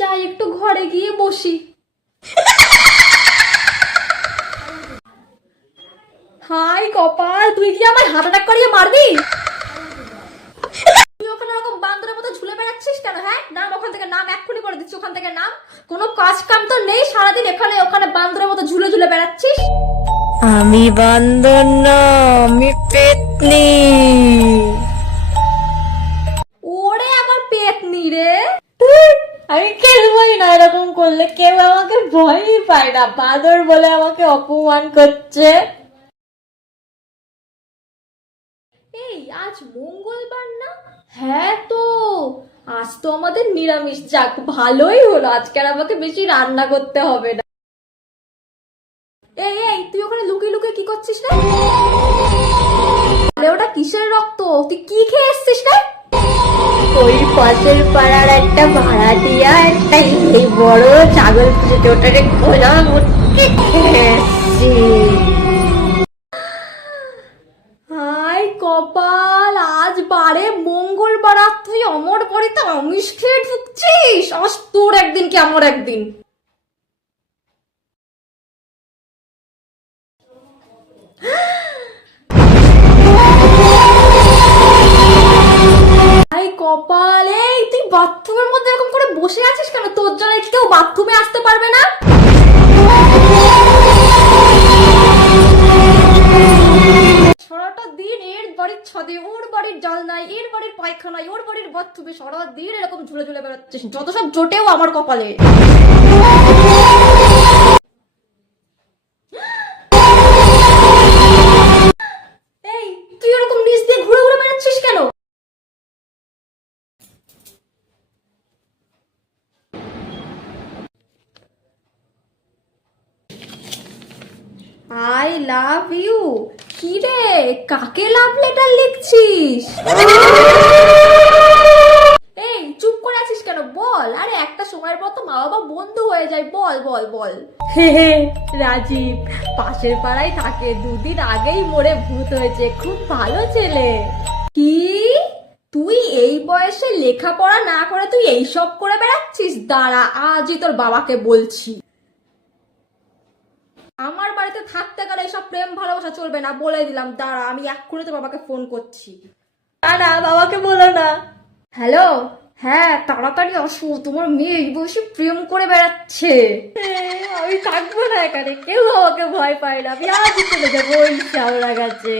যাই একটু ঘরে গিয়ে বসি। হাই কপাল, তুই কি আমার হার্ট অ্যাটাক করিয়ে মারবি? তুই ওখানে ওরকম বান্দরের মতো ঝুলে বেড়াচ্ছিস কেন হ্যাঁ? নাম ওখান থেকে, নাম এক্ষুনি করে দিচ্ছি, ওখান থেকে নাম। কোনো কাজ কাম তো নেই, সারাদিন এখানে, ওখানে বান্দরের মতো ঝুলে ঝুলে বেড়াচ্ছিস। আমি বান্দর না, আমি পেতনি। আমি খেলবই না এরকম করলে, কেউ আমাকে ভয়ই পায় না। বাদর বলে আমাকে অপমান করছে। এই, আজ মঙ্গলবার না? হ্যাঁ তো, আজ তো আমাদের নিরামিষ। যাক, ভালোই হলো। আজকে আর আমাকে বেশি রান্না করতে হবে না। এই এই, তুই ওখানে লুকিয়ে লুকিয়ে কি করছিস রে? ওটা কিসের রক্ত? তুই কি খেয়ে এসছিস রে? পাশের পাড়ার একটা ভাড়া দিয়া একটা এই বড় ছাগল পুষেছে ওটাকে খোলা হাই কপাল, আজ বারে মঙ্গলবার তুই অমর বাড়িতে আমিষ খেয়ে ঢুকছিস? আজ তোর একদিন কি আমার একদিন? বাথরুমের মধ্যে এরকম করে বসে আছিস কেন? তোর জন্য কি কেউ বাথরুমে আসতে পারবে না? দিন এর বাড়ির ছাদে, ওর বাড়ির এর বাড়ির পায়খানায়, ওর বাড়ির দিন এরকম ঝুলে ঝুলে বেড়াচ্ছিস। যত সব জোটেও আমার কপালে। আই লাভ ইউ কি রে কাকে লাভ লেটার লিখছিস? এই চুপ করে আছিস কেন? বল। আরে একটা সময়ের পর তো মা বাবা বন্ধু হয়ে যায়। বল বল বল। হে হে রাজীব পাশের পাড়ায় থাকে। দুদিন আগেই মরে ভূত হয়েছে। খুব ভালো ছেলে। কি? তুই এই বয়সে লেখাপড়া না করে তুই এইসব করে বেড়াচ্ছিস? দাঁড়া আজই তোর বাবাকে বলছি। বাড়িতে থাকতে গেলে এইসব প্রেম ভালোবাসা চলবে না। বলে দিলাম দাঁড়া আমি এক্ষুনি তো বাবাকে ফোন করছি। না না বাবাকে বলো না। হ্যালো হ্যাঁ তাড়াতাড়ি আসো তোমার মেয়ে এই বয়সে প্রেম করে বেড়াচ্ছে। আমি থাকব না এখানে কেউ আমাকে ভয় পায় না। আমি আজ চলে যাব ওই শ্যাওড়া গাছে